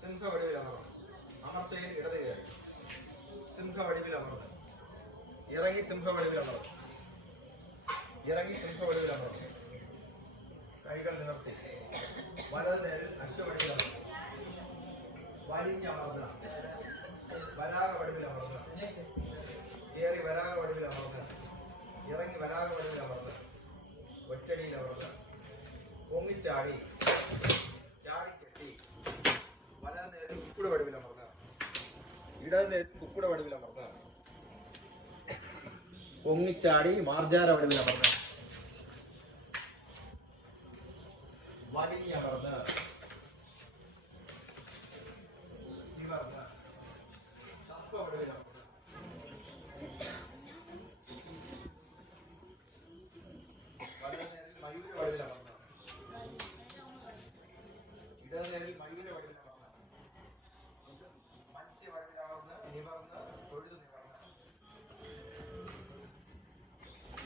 സിംഹവടിവിൽ അമർന്നു. അമർച്ചയിൽ ഇടത് കയറി സിംഹവടിവിൽ അമർന്നു. ഇറങ്ങി സിംഹവടിവിൽ അമർന്നു. ഇറങ്ങി സിംഹവടിവിൽ അമർന്നു. കൈകൾ നിവർത്തി. വലത് നേരിൽ അച്ചുവടിവിൽ അമർന്നു. വലിഞ്ഞമർന്ന വരാക വടിവിൽ അമർന്ന. കയറി വരാക വടിവിൽ അമർന്ന. ഇറങ്ങി വരാക വടിവിൽ അമർന്ന. ഒറ്റടിയിൽ അമർന്ന. പൊങ്ങിച്ചാടി. ഇടത് നേരിൽ കുക്കുട അമർന്നതാണ് പൊങ്ങിച്ചാടി മാർജാര തത്വ വടിവിലമർന്ന് വലത് നേരിൽ മയൂര വടിവിൽ ഇടത് നേരിൽ